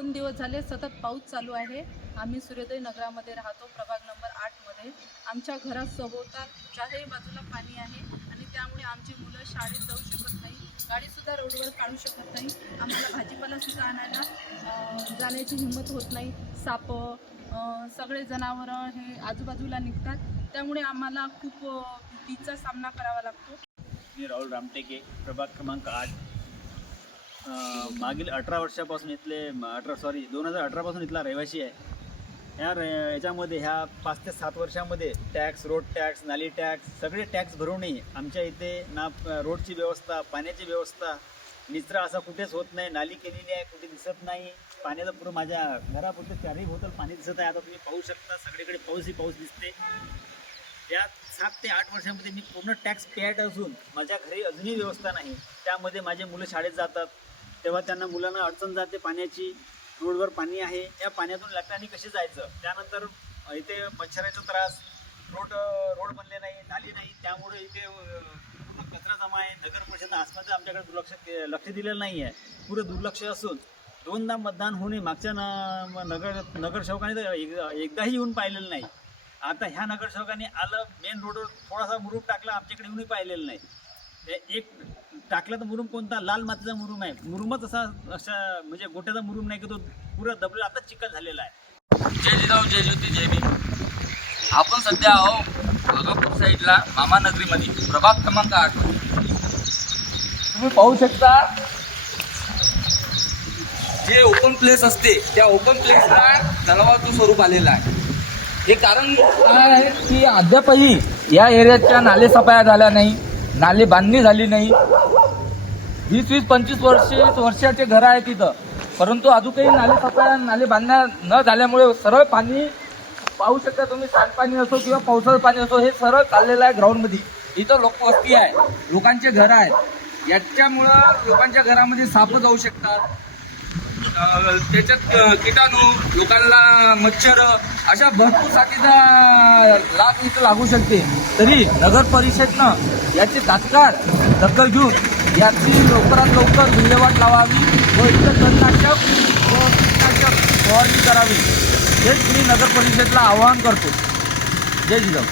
2 दिवस झाले सतत पाऊस चालू आहे। आम्ही सूर्योदय नगरामध्ये राहतो, प्रभाग नंबर 8 मध्ये। आमच्या घरात सभोवताल चारही बाजूला पाणी आहे आणि त्यामुळे आमची मुलं शाळेत जाऊ शकत नाही, गाडीसुद्धा रोडवर काढू शकत नाही। आम्हाला भाजीपालासुद्धा आणायला जाण्याची हिंमत होत नाही। साप सगळे जनावरं हे आजूबाजूला निघतात, त्यामुळे आम्हाला खूप भीतीचा सामना करावा लागतो। मी राहुल रामटेके, प्रभाग क्रमांक 8। मागील 18 वर्षापासून 2018 पासून इथला रहिवासी आहे। याच्यामध्ये ह्या 5 ते 7 वर्षामध्ये टॅक्स, रोड टॅक्स, नाली टॅक्स सगळे टॅक्स भरूनही आमच्या इथे ना रोडची व्यवस्था, पाण्याची व्यवस्था, निचरा असा कुठेच होत नाही। नाली केलेली आहे, कुठे दिसत नाही। पाण्याचं पुरं माझ्या घरापुरतं 4 बोतल पाणी दिसत आहे। आता तुम्ही पाहू शकता, सगळीकडे पाऊस दिसते। या 7 ते 8 वर्षामध्ये मी पूर्ण टॅक्स पेड असून माझ्या घरी अजूनही व्यवस्था नाही। त्यामध्ये माझे मुलं शाळेत जातात तेव्हा त्यांना मुलांना अडचण जाते पाण्याची। रोडवर पाणी आहे, या पाण्यातून लेकरांनी कसे जायचं? त्यानंतर इथे मच्छराचा त्रास, रोड बनले नाही, नाली नाही, त्यामुळे इथे पूर्ण कचरा जमा आहे। नगर परिषद आसपास आमच्याकडे लक्ष दिलेलं नाही आहे, पुरं दुर्लक्ष असून 2दा मतदान होणे मागच्या नगरसेवकाने तर एकदाही येऊन पाहिलेलं नाही। आता ह्या नगरसेवकाने आलं, मेन रोडवर थोडासा मुरुम टाकला, आमच्याकडे येऊनही पाहिलेलं नाही। एक टाकला तर मुरुम कोणता? लाल मातीचा मुरुम आहे। मुरुमच असा म्हणजे गोट्याचा मुरुम नाही की तो पुरा दबलेला, आता चिखल झालेला आहे। जय जिजाऊ, जय ज्योती, जय भीम। आपण सध्या आहो भागापूर साईडला मामानगरीमध्ये, प्रभाग क्रमांक 8 मध्ये। तुम्ही पाहू शकता, जे ओपन प्लेस असते त्या ओपन प्लेसला तलावाचं स्वरूप आलेलं आहे। हे कारण काय आहे की अद्यापही या एरियाच्या नाले सफाया झाल्या नाही, नाले बांधणी झाली नाही। 20-25 वर्षाचे घर आहे तिथं, परंतु अजूनही नाले सफाया, नाले बांधण्या न झाल्यामुळे सरळ पाणी पाहू शकता तुम्ही। सांडपाणी असो किंवा पावसाचं पाणी असो, हे सरळ चाललेलं आहे ग्राउंडमध्ये। इथं लोकवस्ती आहे, लोकांचे घर आहेत, याच्यामुळं लोकांच्या घरामध्ये साप जाऊ शकतात, त्याच्यात किटाणू, लोकांना मच्छर, अशा भरपूर साथीचा लाभ इथं लागू शकते। तरी नगर परिषदनं याची तात्काळ दखल घेऊन याची लवकरात लवकर विल्हेवाट लावावी व इथं तणनाशक व कीटकनाशक फवारणी करावी, हेच मी नगर परिषदला आवाहन करतो। जय जिजाऊ।